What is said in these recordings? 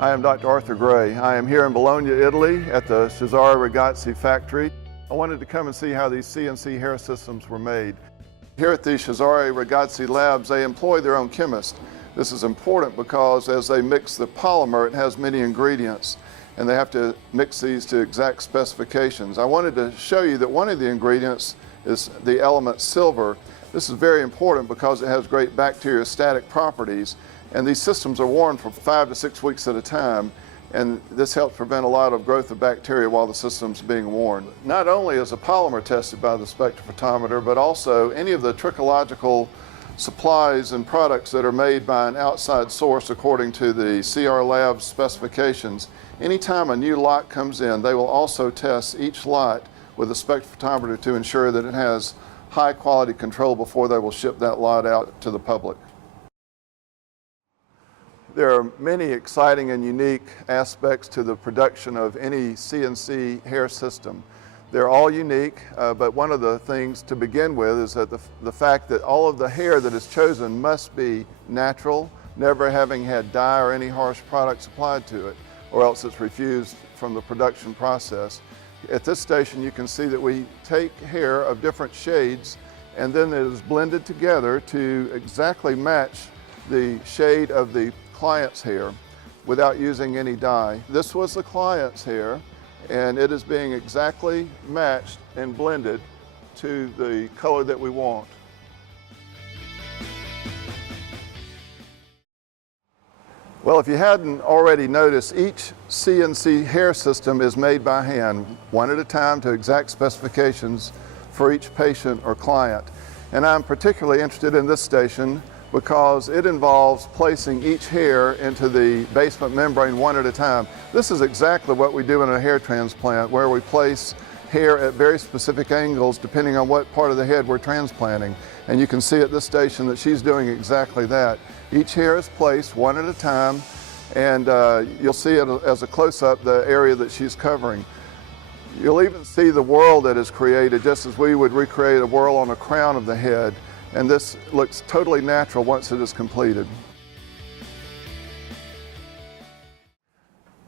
I am Dr. Arthur Gray. I am here in Bologna, Italy at the Cesare Ragazzi factory. I wanted to come and see how these CNC hair systems were made. Here at the Cesare Ragazzi Labs, they employ their own chemist. This is important because as they mix the polymer, it has many ingredients, and they have to mix these to exact specifications. I wanted to show you that one of the ingredients is the element silver. This is very important because it has great bacteriostatic properties, and these systems are worn for 5 to 6 weeks at a time, and this helps prevent a lot of growth of bacteria while the system's being worn. Not only is the polymer tested by the spectrophotometer, but also any of the trichological supplies and products that are made by an outside source according to the CR Labs specifications. Anytime a new lot comes in, they will also test each lot with a spectrophotometer to ensure that it has high quality control before they will ship that lot out to the public. There are many exciting and unique aspects to the production of any CNC hair system. They're all unique, but one of the things to begin with is that the fact that all of the hair that is chosen must be natural, never having had dye or any harsh products applied to it, or else it's refused from the production process. At this station you can see that we take hair of different shades and then it is blended together to exactly match the shade of the client's hair without using any dye. This was the client's hair, and it is being exactly matched and blended to the color that we want. Well, if you hadn't already noticed, each CNC hair system is made by hand, one at a time to exact specifications for each patient or client. And I'm particularly interested in this station because it involves placing each hair into the basement membrane one at a time. This is exactly what we do in a hair transplant, where we place hair at very specific angles depending on what part of the head we're transplanting. And you can see at this station that she's doing exactly that. Each hair is placed one at a time, and you'll see it as a close-up, the area that she's covering. You'll even see the whorl that is created just as we would recreate a whorl on the crown of the head. And this looks totally natural once it is completed.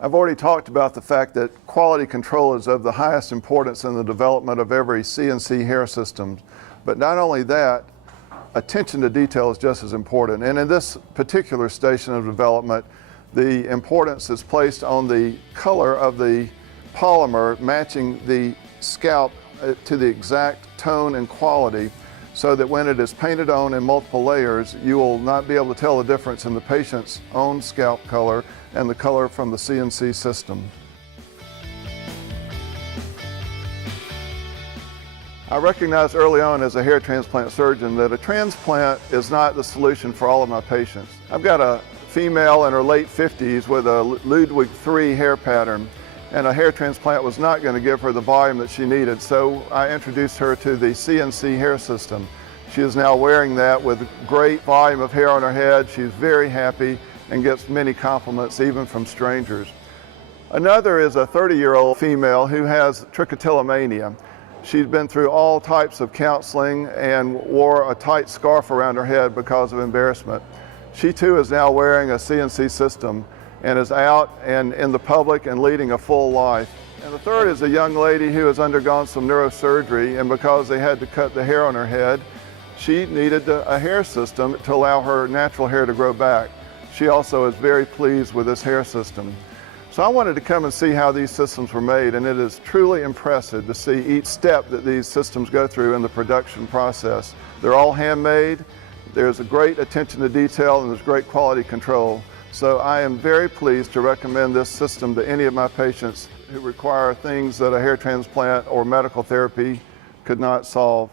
I've already talked about the fact that quality control is of the highest importance in the development of every CNC hair system. But not only that, attention to detail is just as important. And in this particular station of development, the importance is placed on the color of the polymer matching the scalp to the exact tone and quality, so that when it is painted on in multiple layers, you will not be able to tell the difference in the patient's own scalp color and the color from the CNC system. I recognized early on as a hair transplant surgeon that a transplant is not the solution for all of my patients. I've got a female in her late 50s with a Ludwig III hair pattern, and a hair transplant was not going to give her the volume that she needed, so I introduced her to the CNC hair system. She is now wearing that with great volume of hair on her head. She's very happy and gets many compliments even from strangers. Another is a 30-year-old female who has trichotillomania. She's been through all types of counseling and wore a tight scarf around her head because of embarrassment. She too is now wearing a CNC system and is out and in the public and leading a full life. And the third is a young lady who has undergone some neurosurgery, and because they had to cut the hair on her head, she needed a hair system to allow her natural hair to grow back. She also is very pleased with this hair system. So I wanted to come and see how these systems were made, and it is truly impressive to see each step that these systems go through in the production process. They're all handmade, there's a great attention to detail, and there's great quality control. So I am very pleased to recommend this system to any of my patients who require things that a hair transplant or medical therapy could not solve.